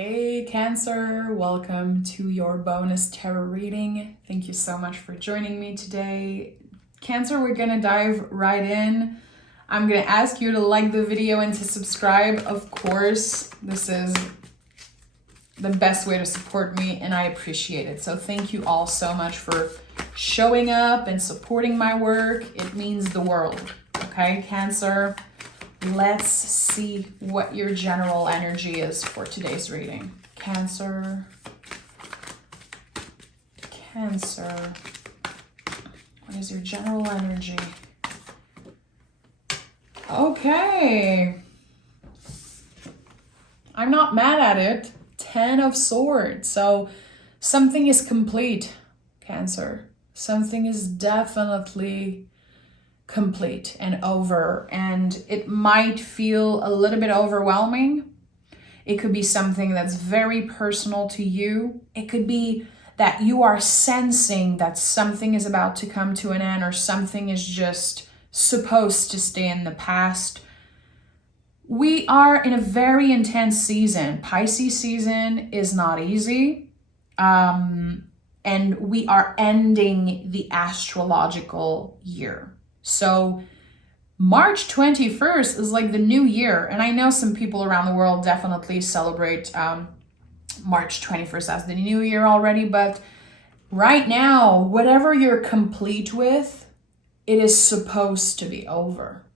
Hey Cancer, welcome to your bonus tarot reading. Thank you so much for joining me today. Cancer, we're gonna dive right in. I'm gonna ask you to like the video and to subscribe. Of course, this is the best way to support me and I appreciate it. So thank you all so much for showing up and supporting my work. It means the world, okay, Cancer? Let's see what your general energy is for today's reading. Cancer. Cancer. What is your general energy? Okay. I'm not mad at it. 10 of Swords. So something is complete, Cancer. Something is definitely complete and over, and it might feel a little bit overwhelming. It could be something that's very personal to you. It could be that you are sensing that something is about to come to an end or something is just supposed to stay in the past. We are in a very intense season. Pisces season is not easy. And we are ending the astrological year. So March 21st is like the new year. And I know some people around the world definitely celebrate March 21st as the new year already. But right now, whatever you're complete with, it is supposed to be over.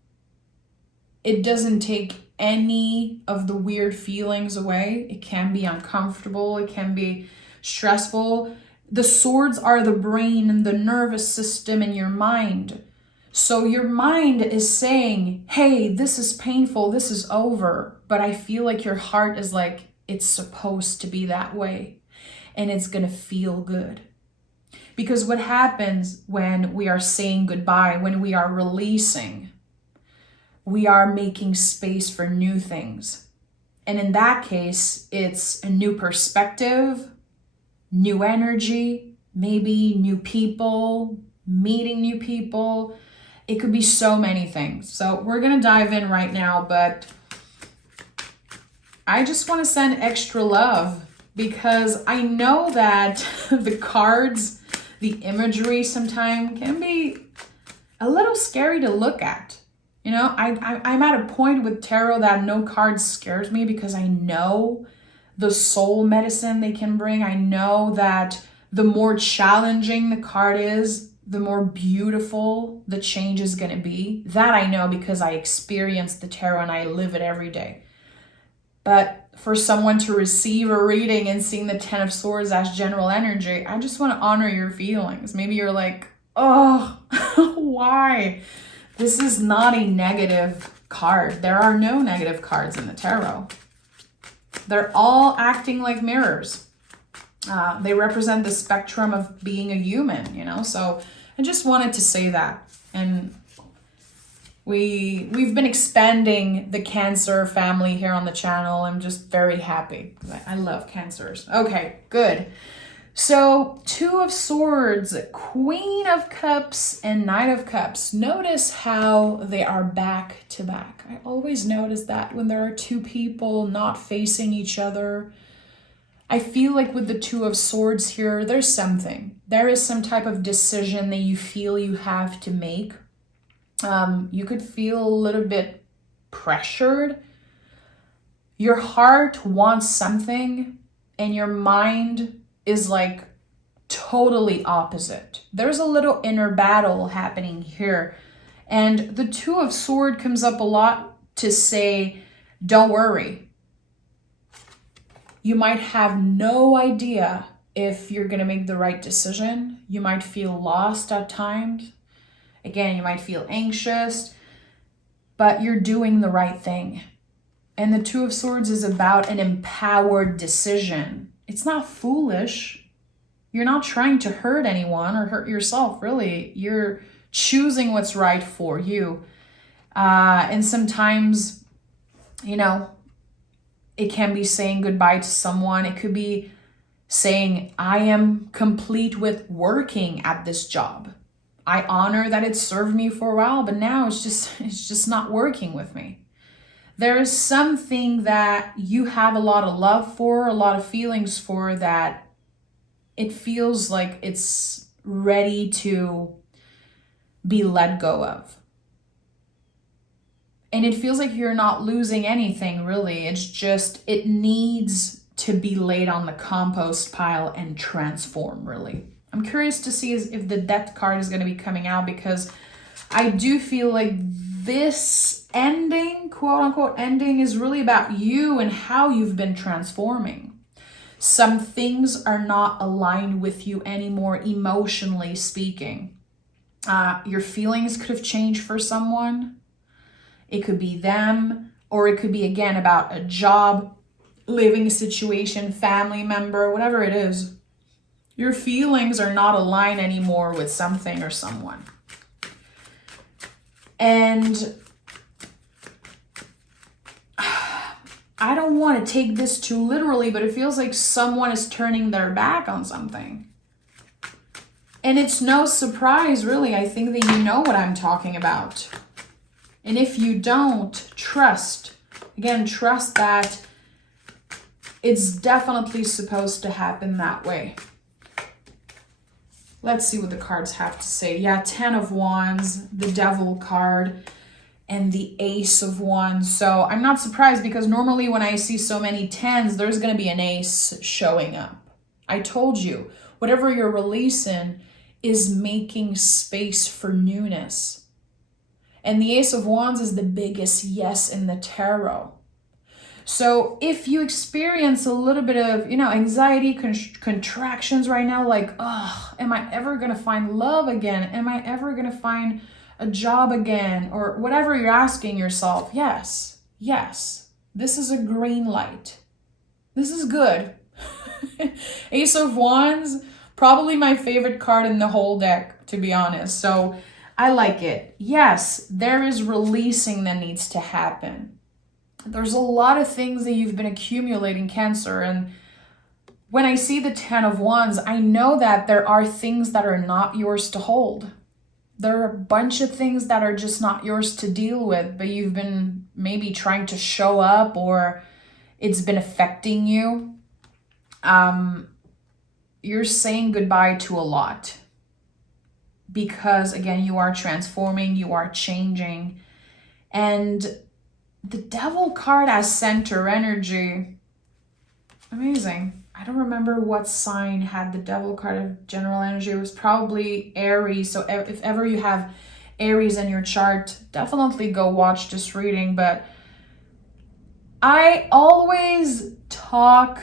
It doesn't take any of the weird feelings away. It can be uncomfortable. It can be stressful. The swords are the brain and the nervous system in your mind. So your mind is saying, hey, this is painful, this is over. But I feel like your heart is like, it's supposed to be that way. And it's going to feel good. Because what happens when we are saying goodbye, when we are releasing, we are making space for new things. And in that case, it's a new perspective, new energy, maybe new people, meeting new people. It could be so many things. So we're going to dive in right now, but I just want to send extra love because I know that the cards, the imagery sometimes can be a little scary to look at. You know, I'm at a point with tarot that no card scares me because I know the soul medicine they can bring. I know that the more challenging the card is, the more beautiful the change is going to be. That I know because I experience the tarot and I live it every day. But for someone to receive a reading and seeing the 10 of Swords as general energy, I just want to honor your feelings. Maybe you're like, oh, why? This is not a negative card. There are no negative cards in the tarot. They're all acting like mirrors. They represent the spectrum of being a human, you know? So I just wanted to say that. And we've been expanding the Cancer family here on the channel. I'm just very happy. I love Cancers. Okay, good. So 2 of Swords, Queen of Cups, and Knight of Cups. Notice how they are back to back. I always notice that when there are two people not facing each other. I feel like with the 2 of Swords here, there's something. There is some type of decision that you feel you have to make. You could feel a little bit pressured. Your heart wants something and your mind is like totally opposite. There's a little inner battle happening here. And the 2 of Swords comes up a lot to say, don't worry. You might have no idea if you're going to make the right decision. You might feel lost at times. Again, you might feel anxious, but you're doing the right thing. And the 2 of Swords is about an empowered decision. It's not foolish. You're not trying to hurt anyone or hurt yourself, really. You're choosing what's right for you. And sometimes, you know, it can be saying goodbye to someone. It could be saying, I am complete with working at this job. I honor that it served me for a while, but now it's just not working with me. There is something that you have a lot of love for, a lot of feelings for, that it feels like it's ready to be let go of. And it feels like you're not losing anything, really. It's just, it needs to be laid on the compost pile and transform, really. I'm curious to see if the death card is going to be coming out, because I do feel like this ending, quote unquote ending, is really about you and how you've been transforming. Some things are not aligned with you anymore, emotionally speaking. Your feelings could have changed for someone. It could be them, or it could be, again, about a job, living situation, family member, whatever it is. Your feelings are not aligned anymore with something or someone. And I don't want to take this too literally, but it feels like someone is turning their back on something. And it's no surprise, really. I think that you know what I'm talking about. And if you don't, trust. Again, trust that it's definitely supposed to happen that way. Let's see what the cards have to say. Yeah, 10 of Wands, the Devil card, and the Ace of Wands. So I'm not surprised, because normally when I see so many 10s, there's going to be an ace showing up. I told you, whatever you're releasing is making space for newness. And the Ace of Wands is the biggest yes in the tarot. So if you experience a little bit of, anxiety, contractions right now, like, oh, am I ever going to find love again? Am I ever going to find a job again? Or whatever you're asking yourself, yes, this is a green light. This is good. Ace of Wands, probably my favorite card in the whole deck, to be honest. So I like it. Yes, there is releasing that needs to happen. There's a lot of things that you've been accumulating, Cancer. And when I see the 10 of Wands, I know that there are things that are not yours to hold. There are a bunch of things that are just not yours to deal with, but you've been maybe trying to show up, or it's been affecting you. You're saying goodbye to a lot. Because, again, you are transforming, you are changing. And the Devil card as center energy, amazing. I don't remember what sign had the Devil card of general energy. It was probably Aries. So if ever you have Aries in your chart, definitely go watch this reading. But I always talk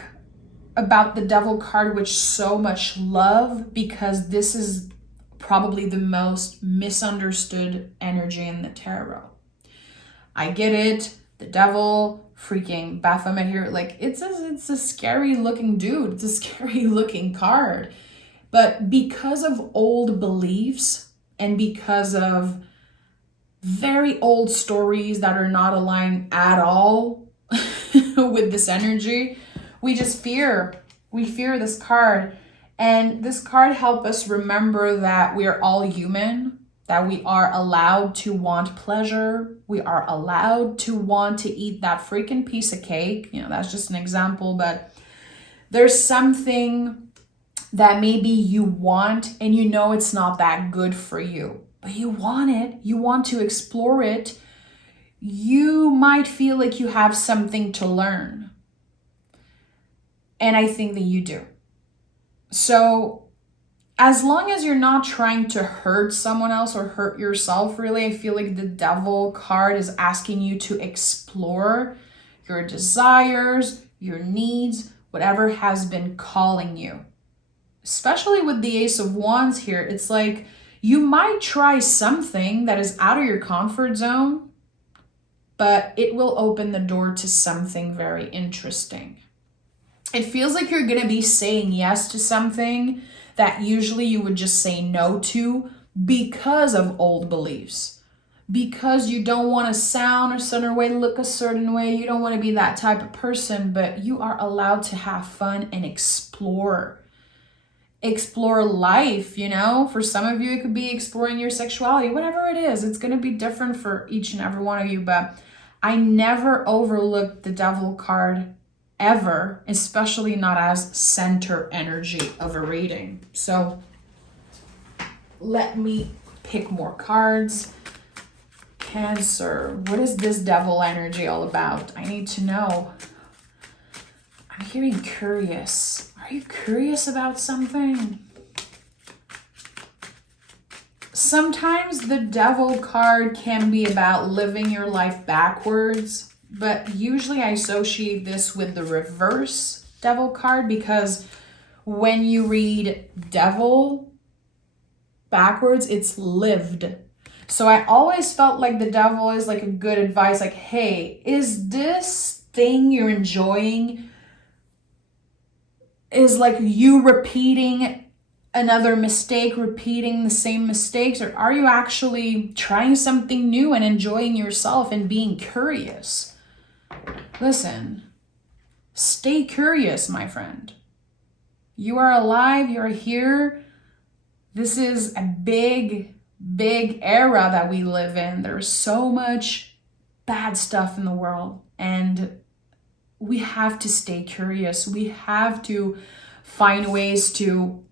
about the Devil card with so much love, because this is probably the most misunderstood energy in the tarot. I get it. The devil, freaking Baphomet here. Like, it's a scary looking dude. It's a scary looking card. But because of old beliefs and because of very old stories that are not aligned at all with this energy, we just fear. We fear this card. And this card helps us remember that we are all human, that we are allowed to want pleasure. We are allowed to want to eat that freaking piece of cake. That's just an example, but there's something that maybe you want and it's not that good for you, but you want it. You want to explore it. You might feel like you have something to learn. And I think that you do. So as long as you're not trying to hurt someone else or hurt yourself, really, I feel like the Devil card is asking you to explore your desires, your needs, whatever has been calling you. Especially with the Ace of Wands here, it's like you might try something that is out of your comfort zone, but it will open the door to something very interesting. It feels like you're going to be saying yes to something that usually you would just say no to because of old beliefs. Because you don't want to sound a certain way, look a certain way. You don't want to be that type of person, but you are allowed to have fun and explore. Explore life, For some of you, it could be exploring your sexuality, whatever it is. It's going to be different for each and every one of you, but I never overlooked the devil card ever, especially not as center energy of a reading. So let me pick more cards. Cancer, what is this devil energy all about? I need to know. I'm hearing curious. Are you curious about something? Sometimes the devil card can be about living your life backwards, but usually I associate this with the reverse devil card, because when you read devil backwards, it's lived. So I always felt like the devil is like a good advice, like, hey, is this thing you're enjoying is like you repeating another mistake, repeating the same mistakes, or are you actually trying something new and enjoying yourself and being curious? Listen, stay curious, my friend. You are alive, you're here. This is a big era that we live in. There's so much bad stuff in the world, and we have to stay curious. We have to find ways to,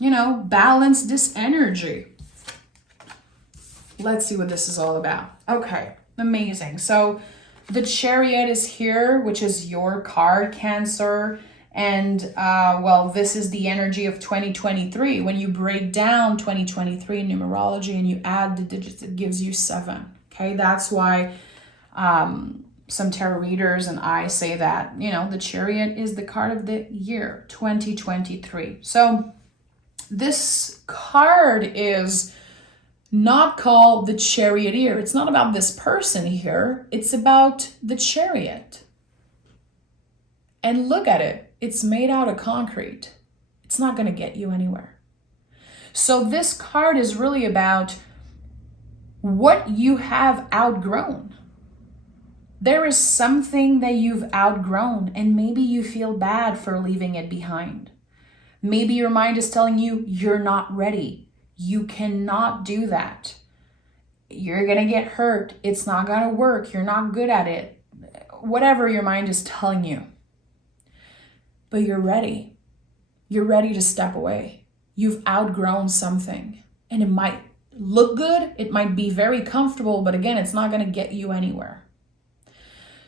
balance this energy. Let's see what this is all about. Okay, amazing. So the Chariot is here, which is your card, Cancer. And, this is the energy of 2023. When you break down 2023 in numerology and you add the digits, it gives you 7. Okay, that's why some tarot readers and I say that, the Chariot is the card of the year 2023. So this card is not called the Charioteer. It's not about this person here. It's about the Chariot. And look at it. It's made out of concrete. It's not going to get you anywhere. So this card is really about what you have outgrown. There is something that you've outgrown, and maybe you feel bad for leaving it behind. Maybe your mind is telling you you're not ready. You cannot do that. You're going to get hurt. It's not going to work. You're not good at it. Whatever your mind is telling you. But you're ready. You're ready to step away. You've outgrown something. And it might look good. It might be very comfortable. But again, it's not going to get you anywhere.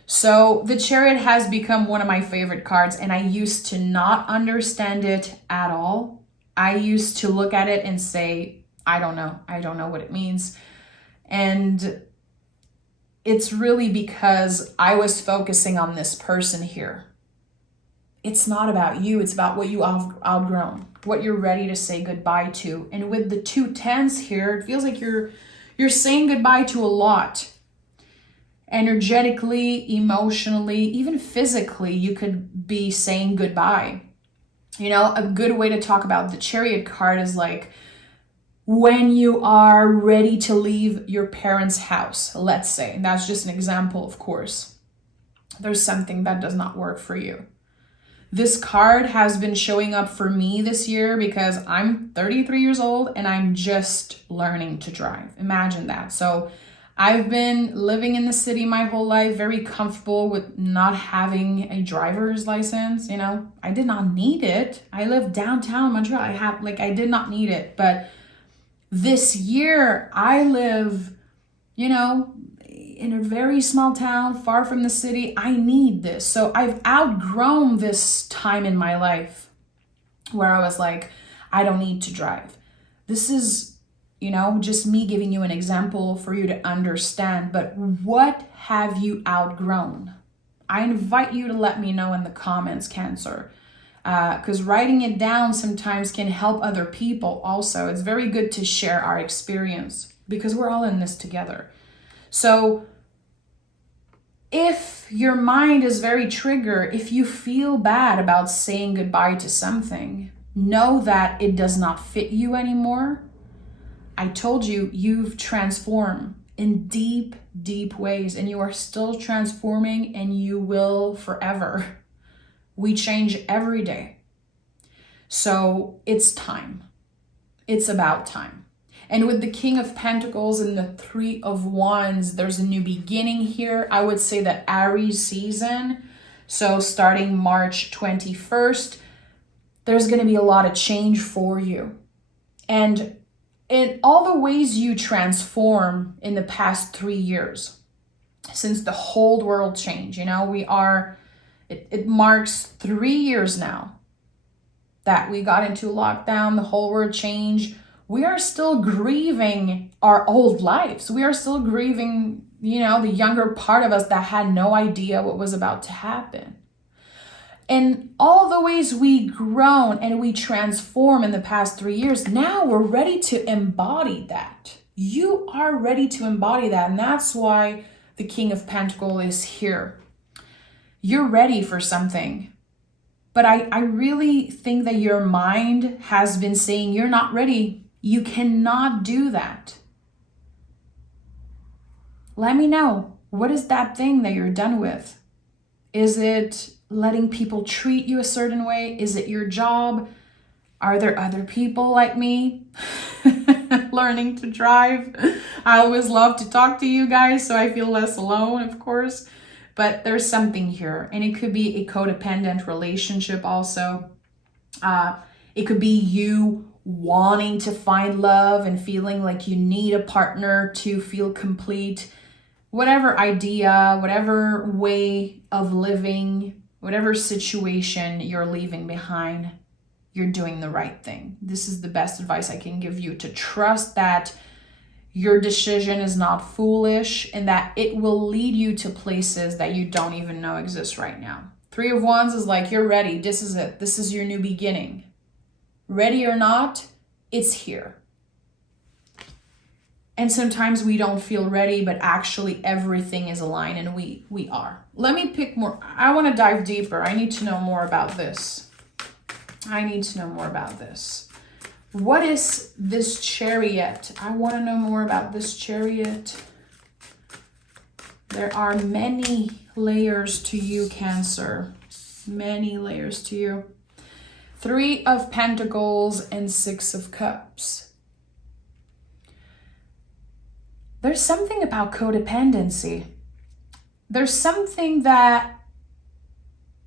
So the Chariot has become one of my favorite cards. And I used to not understand it at all. I used to look at it and say, I don't know. I don't know what it means. And it's really because I was focusing on this person here. It's not about you. It's about what you outgrown, what you're ready to say goodbye to. And with the 2 10s here, it feels like you're saying goodbye to a lot. Energetically, emotionally, even physically, you could be saying goodbye. A good way to talk about the Chariot card is like when you are ready to leave your parents' house, let's say. And that's just an example, of course. There's something that does not work for you. This card has been showing up for me this year because I'm 33 years old and I'm just learning to drive. Imagine that. So I've been living in the city my whole life, very comfortable with not having a driver's license. I did not need it. I live downtown Montreal. I did not need it. But this year I live, in a very small town, far from the city. I need this. So I've outgrown this time in my life where I was like, I don't need to drive. This is, just me giving you an example for you to understand. But what have you outgrown? I invite you to let me know in the comments, Cancer. Because writing it down sometimes can help other people also. It's very good to share our experience because we're all in this together. So if your mind is very triggered, if you feel bad about saying goodbye to something, know that it does not fit you anymore. I told you, you've transformed in deep, deep ways, and you are still transforming, and you will forever. We change every day. So it's time. It's about time. And with the King of Pentacles and the Three of Wands, there's a new beginning here. I would say that Aries season, so starting March 21st, there's going to be a lot of change for you. And in all the ways you transform in the past 3 years, since the whole world changed, it marks 3 years now that we got into lockdown, the whole world changed. We are still grieving our old lives. We are still grieving, the younger part of us that had no idea what was about to happen. And all the ways we grown and we transform in the past 3 years, now we're ready to embody that. You are ready to embody that. And that's why the King of Pentacles is here. You're ready for something. But I really think that your mind has been saying you're not ready. You cannot do that. Let me know. What is that thing that you're done with? Is it letting people treat you a certain way? Is it your job? Are there other people like me learning to drive? I always love to talk to you guys, so I feel less alone, of course. But there's something here, and it could be a codependent relationship also. It could be you wanting to find love and feeling like you need a partner to feel complete. Whatever idea, whatever way of living, whatever situation you're leaving behind, you're doing the right thing. This is the best advice I can give you, to trust that your decision is not foolish and that it will lead you to places that you don't even know exist right now. Three of Wands is like, you're ready. This is it. This is your new beginning. Ready or not, it's here. And sometimes we don't feel ready, but actually everything is aligned, and we are. Let me pick more. I want to dive deeper. I need to know more about this. What is this Chariot? I want to know more about this Chariot. There are many layers to you, Cancer. Many layers to you. Three of Pentacles and Six of Cups. There's something about codependency. There's something that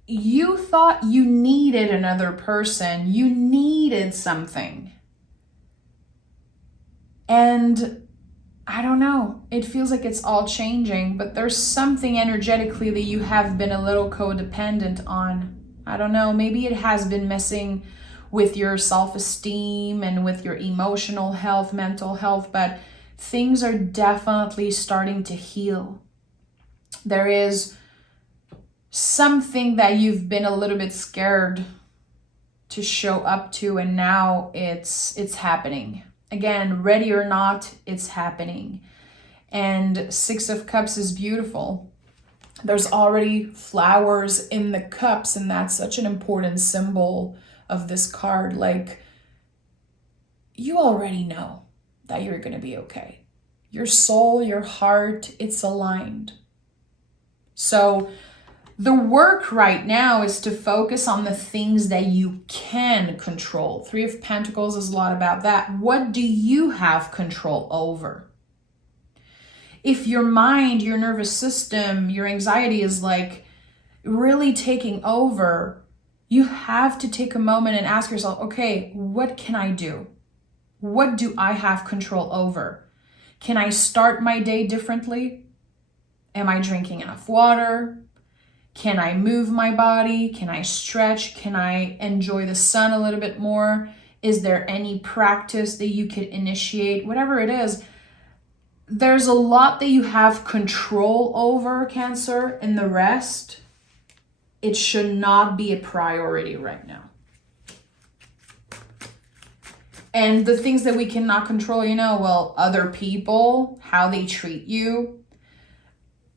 you thought you needed another person. You needed something. And I don't know. It feels like it's all changing, but there's something energetically that you have been a little codependent on. I don't know. Maybe it has been messing with your self-esteem and with your emotional health, mental health, but things are definitely starting to heal. There is something that you've been a little bit scared to show up to, and now it's happening. Again, ready or not, it's happening. And Six of Cups is beautiful. There's already flowers in the cups, and that's such an important symbol of this card. Like, you already know that you're going to be okay. Your soul, your heart, it's aligned. So the work right now is to focus on the things that you can control. Three of Pentacles is a lot about that. What do you have control over? If your mind, your nervous system, your anxiety is like really taking over, you have to take a moment and ask yourself, okay, what can I do? What do I have control over? Can I start my day differently? Am I drinking enough water? Can I move my body? Can I stretch? Can I enjoy the sun a little bit more? Is there any practice that you could initiate? Whatever it is, there's a lot that you have control over, Cancer, and the rest, it should not be a priority right now. And the things that we cannot control, other people, how they treat you.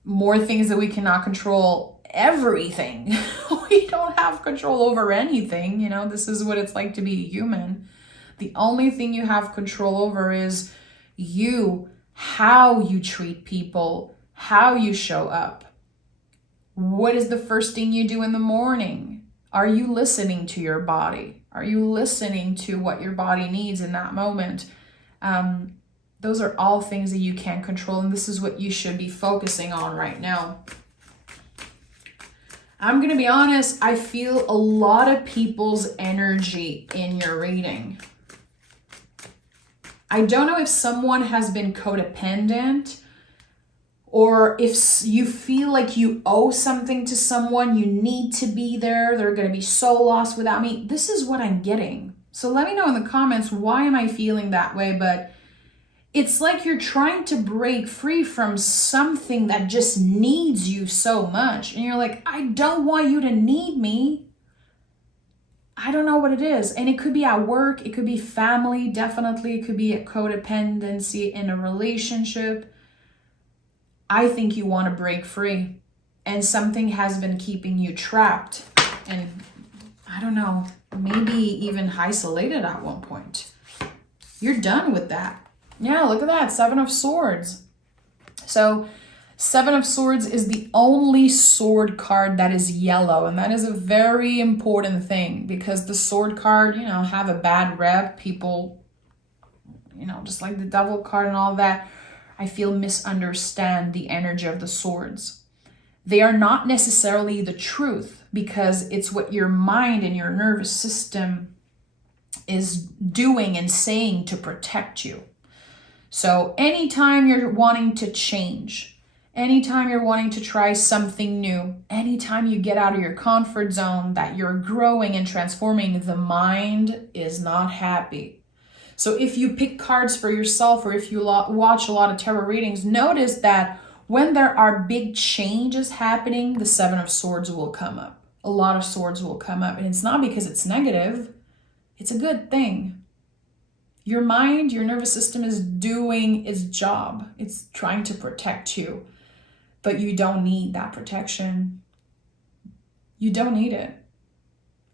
More things that we cannot control, everything. We don't have control over anything. This is what it's like to be a human. The only thing you have control over is you, how you treat people, how you show up. What is the first thing you do in the morning? Are you listening to your body? Are you listening to what your body needs in that moment? Those are all things that you can't control, and this is what you should be focusing on right now. I'm going to be honest, I feel a lot of people's energy in your reading. I don't know if someone has been codependent, or if you feel like you owe something to someone, you need to be there, they're going to be so lost without me. This is what I'm getting. So let me know in the comments, why am I feeling that way? But it's like you're trying to break free from something that just needs you so much. And you're like, I don't want you to need me. I don't know what it is. And it could be at work. It could be family, definitely. It could be a codependency in a relationship. I think you want to break free. And something has been keeping you trapped. And I don't know, maybe even isolated at one point. You're done with that. Yeah, look at that, 7 of Swords. So 7 of Swords is the only sword card that is yellow. And that is a very important thing, because the sword card, have a bad rep. People, just like the Devil card and all that, I feel misunderstand the energy of the swords. They are not necessarily the truth, because it's what your mind and your nervous system is doing and saying to protect you. So anytime you're wanting to change, anytime you're wanting to try something new, anytime you get out of your comfort zone, that you're growing and transforming, the mind is not happy. So if you pick cards for yourself, or if you watch a lot of tarot readings, notice that when there are big changes happening, the 7 of Swords will come up. A lot of swords will come up. And it's not because it's negative. It's a good thing. Your mind, your nervous system is doing its job. It's trying to protect you. But you don't need that protection. You don't need it.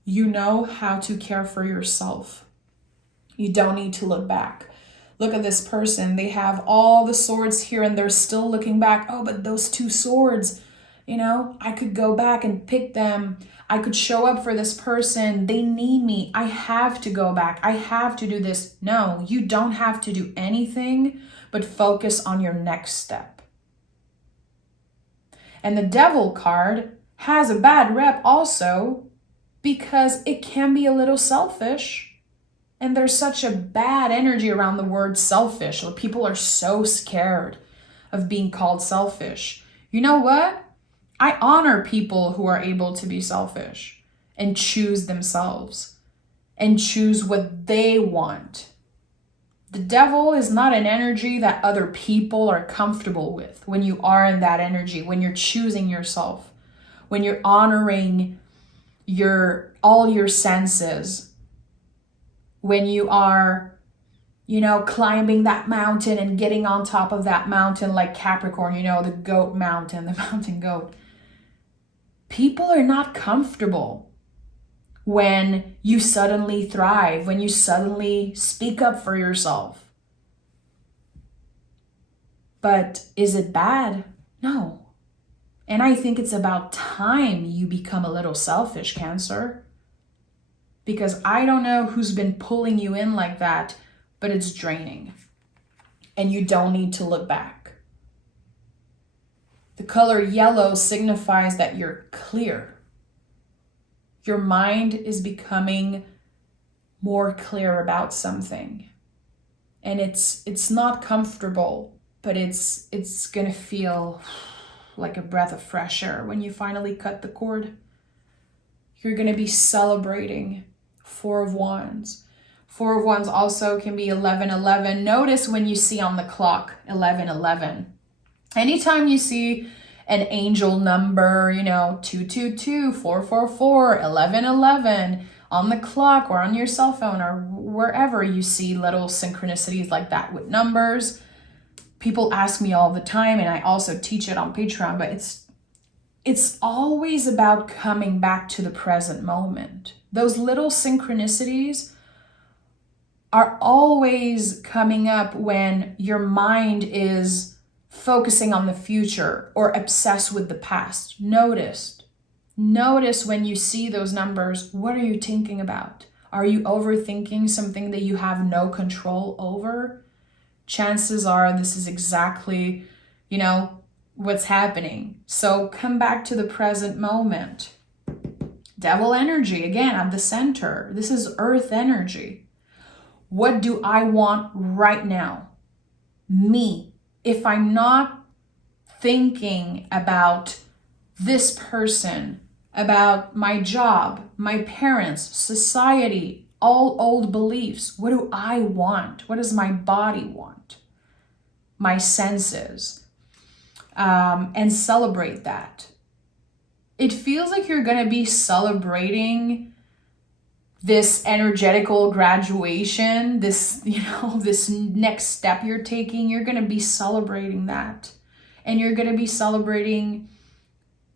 You know how to care for yourself. You don't need to look back. Look at this person. They have all the swords here and they're still looking back. Oh, but those 2 swords, I could go back and pick them. I could show up for this person. They need me. I have to go back. I have to do this. No, you don't have to do anything but focus on your next step. And the Devil card has a bad rep also, because it can be a little selfish. And there's such a bad energy around the word selfish. People are so scared of being called selfish. You know what? I honor people who are able to be selfish and choose themselves and choose what they want. The Devil is not an energy that other people are comfortable with. When you are in that energy, when you're choosing yourself, when you're honoring all your senses, when you are, climbing that mountain and getting on top of that mountain like Capricorn, the goat mountain, the mountain goat. People are not comfortable when you suddenly thrive, when you suddenly speak up for yourself. But is it bad? No. And I think it's about time you become a little selfish, Cancer. Because I don't know who's been pulling you in like that, but it's draining. And you don't need to look back. The color yellow signifies that you're clear. Your mind is becoming more clear about something. And it's not comfortable, but it's going to feel like a breath of fresh air when you finally cut the cord. You're going to be celebrating 4 of Wands. 4 of Wands also can be 1111. Notice when you see on the clock 1111. Anytime you see an angel number, 222, 444, 1111 on the clock or on your cell phone or wherever you see little synchronicities like that with numbers, people ask me all the time, and I also teach it on Patreon, but it's always about coming back to the present moment. Those little synchronicities are always coming up when your mind is focusing on the future or obsessed with the past. Notice when you see those numbers, what are you thinking about? Are you overthinking something that you have no control over? chances are this is exactly, what's happening. So come back to the present moment. Devil energy, again, at the center. This is earth energy. What do I want right now? Me. If I'm not thinking about this person, about my job, my parents, society, all old beliefs, what do I want? What does my body want? My senses. And celebrate that. It feels like you're going to be celebrating this energetical graduation, this, this next step you're taking. You're going to be celebrating that. And you're going to be celebrating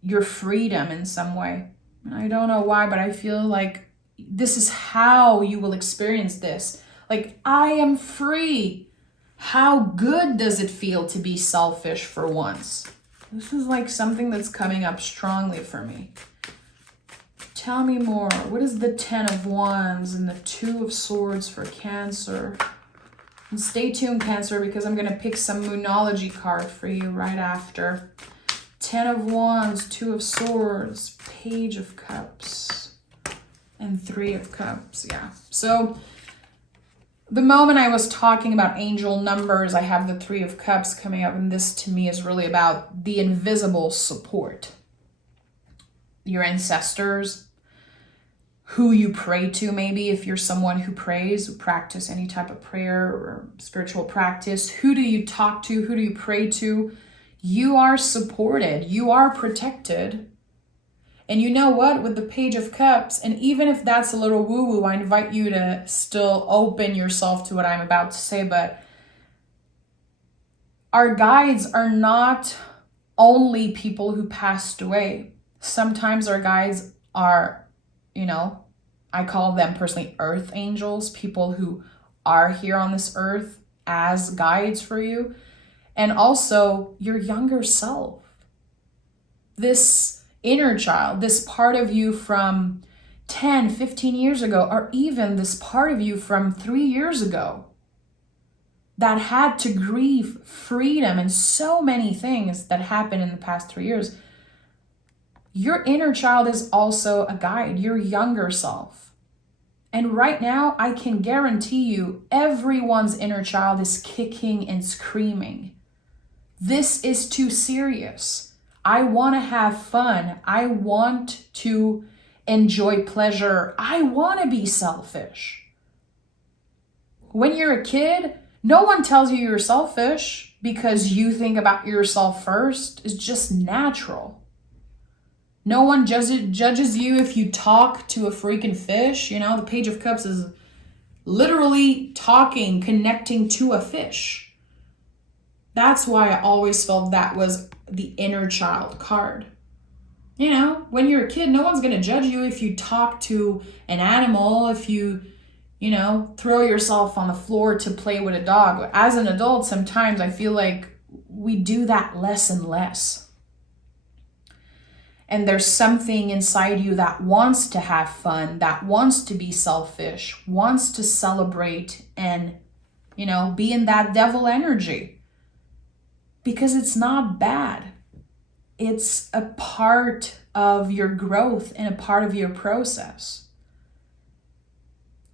your freedom in some way. I don't know why, but I feel like this is how you will experience this. Like, I am free. How good does it feel to be selfish for once? This is like something that's coming up strongly for me. Tell me more. What is the 10 of Wands and the 2 of Swords for Cancer? And stay tuned, Cancer, because I'm going to pick some Moonology card for you right after. 10 of Wands, 2 of Swords, Page of Cups, and 3 of Cups. Yeah. So the moment I was talking about angel numbers, I have the 3 of Cups coming up, and this to me is really about the invisible support. Your ancestors, who you pray to, maybe if you're someone who prays, who practice any type of prayer or spiritual practice, who do you talk to? Who do you pray to? You are supported. You are protected. And you know what? With the Page of Cups, and even if that's a little woo-woo, I invite you to still open yourself to what I'm about to say, but our guides are not only people who passed away. Sometimes our guides are, I call them personally earth angels, people who are here on this earth as guides for you. And also your younger self. This inner child, this part of you from 10, 15 years ago, or even this part of you from 3 years ago that had to grieve freedom and so many things that happened in the past 3 years. Your inner child is also a guide, your younger self. And right now, I can guarantee you, everyone's inner child is kicking and screaming. This is too serious. I want to have fun. I want to enjoy pleasure. I want to be selfish. When you're a kid, no one tells you you're selfish because you think about yourself first. It's just natural. No one judges you if you talk to a freaking fish. The Page of Cups is literally talking, connecting to a fish. That's why I always felt that was the inner child card. When you're a kid, no one's going to judge you if you talk to an animal, if you, throw yourself on the floor to play with a dog. But as an adult, sometimes I feel like we do that less and less. And there's something inside you that wants to have fun, that wants to be selfish, wants to celebrate and, be in that devil energy. Because it's not bad. It's a part of your growth and a part of your process.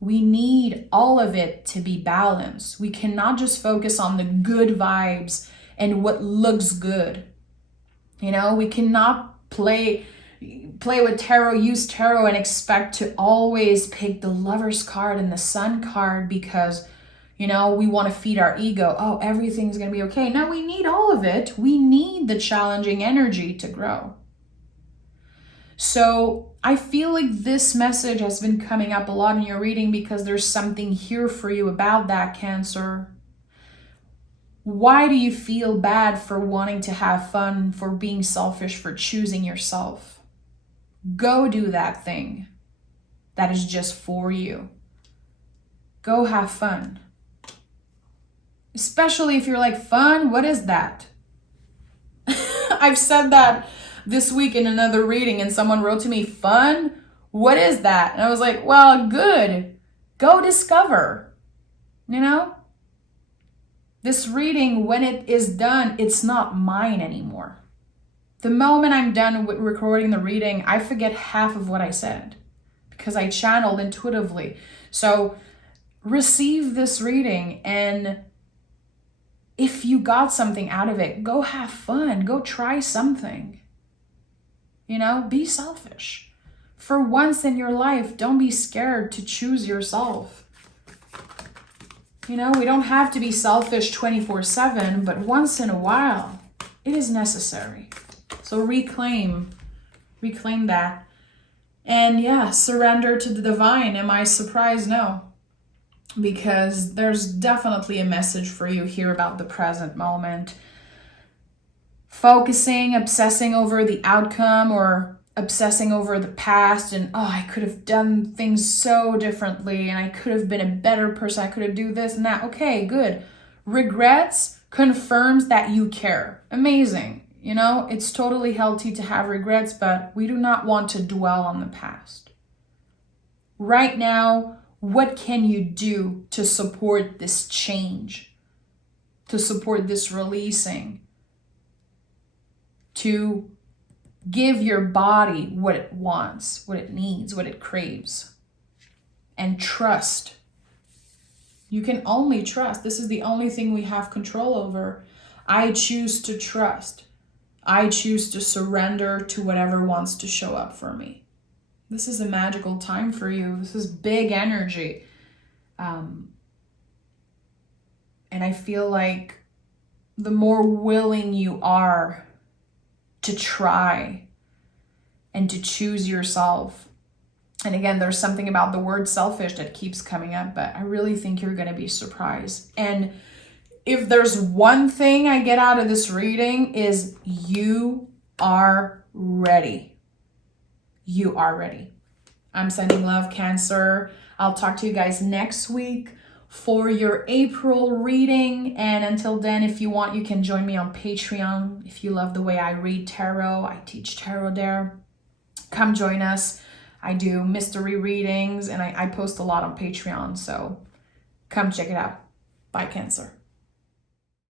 We need all of it to be balanced. We cannot just focus on the good vibes and what looks good. We cannot play with tarot, use tarot and expect to always pick the Lover's card and the Sun card because we want to feed our ego. Oh, everything's going to be okay. No, we need all of it. We need the challenging energy to grow. So I feel like this message has been coming up a lot in your reading because there's something here for you about that, Cancer. Why do you feel bad for wanting to have fun, for being selfish, for choosing yourself? Go do that thing that is just for you. Go have fun. Especially if you're like, fun, what is that? I've said that this week in another reading and someone wrote to me, fun? What is that? And I was like, well, good. Go discover, This reading, when it is done, it's not mine anymore. The moment I'm done with recording the reading, I forget half of what I said because I channeled intuitively. So receive this reading, and if you got something out of it, go have fun, go try something. You know, be selfish. For once in your life, don't be scared to choose yourself. You know, we don't have to be selfish 24/7, but once in a while, it is necessary. So reclaim that. And yeah, surrender to the divine. Am I surprised? No. Because there's definitely a message for you here about the present moment. Focusing, obsessing over the outcome, or obsessing over the past and, oh, I could have done things so differently and I could have been a better person. I could have do this and that. Okay, good. Regrets confirms that you care. Amazing. You know, it's totally healthy to have regrets, but we do not want to dwell on the past. Right now, what can you do to support this change? To support this releasing? To give your body what it wants, what it needs, what it craves. And trust. You can only trust. This is the only thing we have control over. I choose to trust. I choose to surrender to whatever wants to show up for me. This is a magical time for you. This is big energy. And I feel like the more willing you are to try and to choose yourself. And again, there's something about the word selfish that keeps coming up, but I really think you're going to be surprised. And if there's one thing I get out of this reading is you are ready. You are ready. I'm sending love, Cancer. I'll talk to you guys next week for your April reading. And until then, if you want, you can join me on Patreon. If you love the way I read tarot, I teach tarot there. Come join us. I do mystery readings and I post a lot on Patreon. So come check it out. Bye, Cancer.